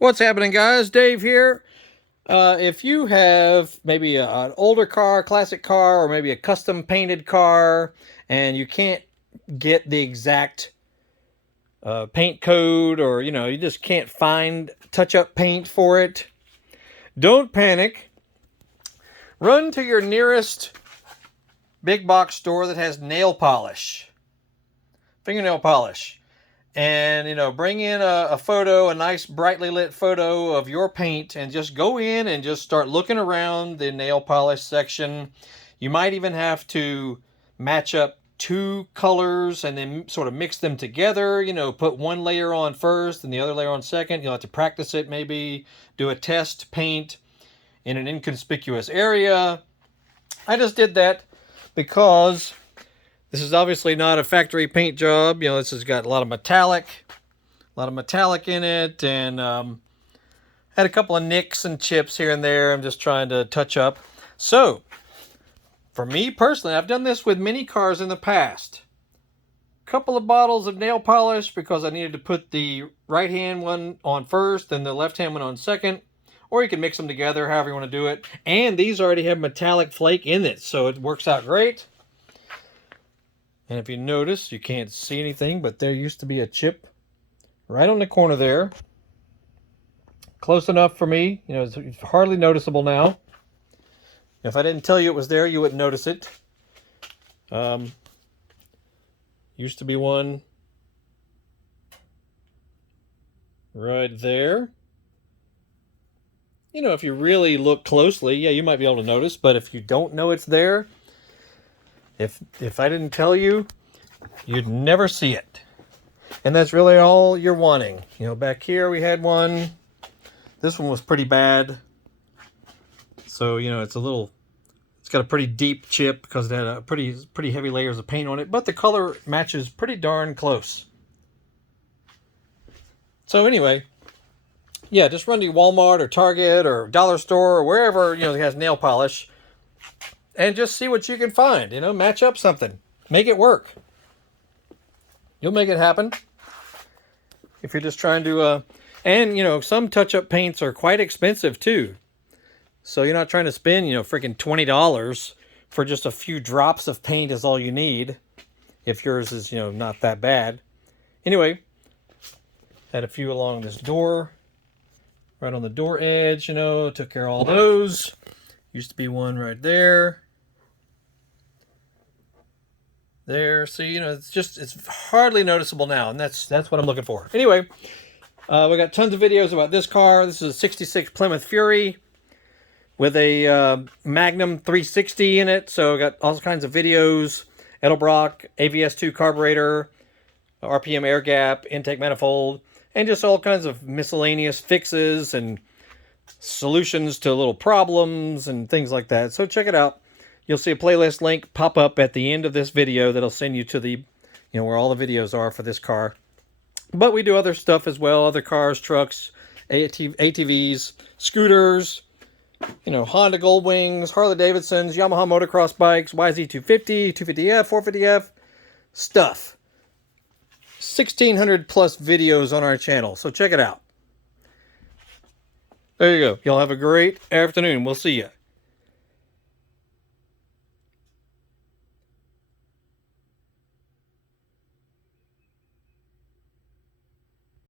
What's happening, guys? Dave here. If you have maybe an older car, classic car, or maybe a custom painted car, and you can't get the exact paint code, or you just can't find touch-up paint for it, don't panic. Run to your nearest big box store that has nail polish, fingernail polish. And bring in a photo, a nice brightly lit photo of your paint, and just go in and just start looking around the nail polish section. You might even have to match up two colors and then sort of mix them together. Put one layer on first and the other layer on second. You'll have to practice it, maybe do a test paint in an inconspicuous area. I just did that because this is obviously not a factory paint job. This has got a lot of metallic in it, and had a couple of nicks and chips here and there. I'm just trying to touch up. So, for me personally, I've done this with many cars in the past. A couple of bottles of nail polish because I needed to put the right-hand one on first and the left-hand one on second. Or you can mix them together, however you want to do it. And these already have metallic flake in it, so it works out great. And if you notice, you can't see anything, but there used to be a chip right on the corner there. Close enough for me. It's hardly noticeable now. If I didn't tell you it was there, you wouldn't notice it. Used to be one right there. If you really look closely, yeah, you might be able to notice, but if you don't know it's there, If I didn't tell you, you'd never see it. And that's really all you're wanting. Back here we had one. This one was pretty bad. So, it's got a pretty deep chip because it had a pretty heavy layers of paint on it. But the color matches pretty darn close. So anyway, yeah, just run to Walmart or Target or Dollar Store or wherever, it has nail polish. And just see what you can find, match up something. Make it work. You'll make it happen. If you're just trying to, and some touch-up paints are quite expensive too. So you're not trying to spend, freaking $20 for just a few drops of paint is all you need. If yours is, not that bad. Anyway, had a few along this door. Right on the door edge, took care of all those. Used to be one right there. There, see, it's hardly noticeable now, and that's what I'm looking for. Anyway, we got tons of videos about this car. This is a 66 Plymouth Fury with a Magnum 360 in it, so got all kinds of videos. Edelbrock AVS2 carburetor, RPM AirGap Intake Manifold, and just all kinds of miscellaneous fixes and solutions to little problems and things like that. So check it out. You'll see a playlist link pop up at the end of this video that'll send you to the, where all the videos are for this car. But we do other stuff as well, other cars, trucks, ATVs, scooters, Honda Goldwings, Harley Davidsons, Yamaha motocross bikes, YZ250, 250F, 450F, stuff. 1,600 plus videos on our channel, so check it out. There you go. Y'all have a great afternoon. We'll see you.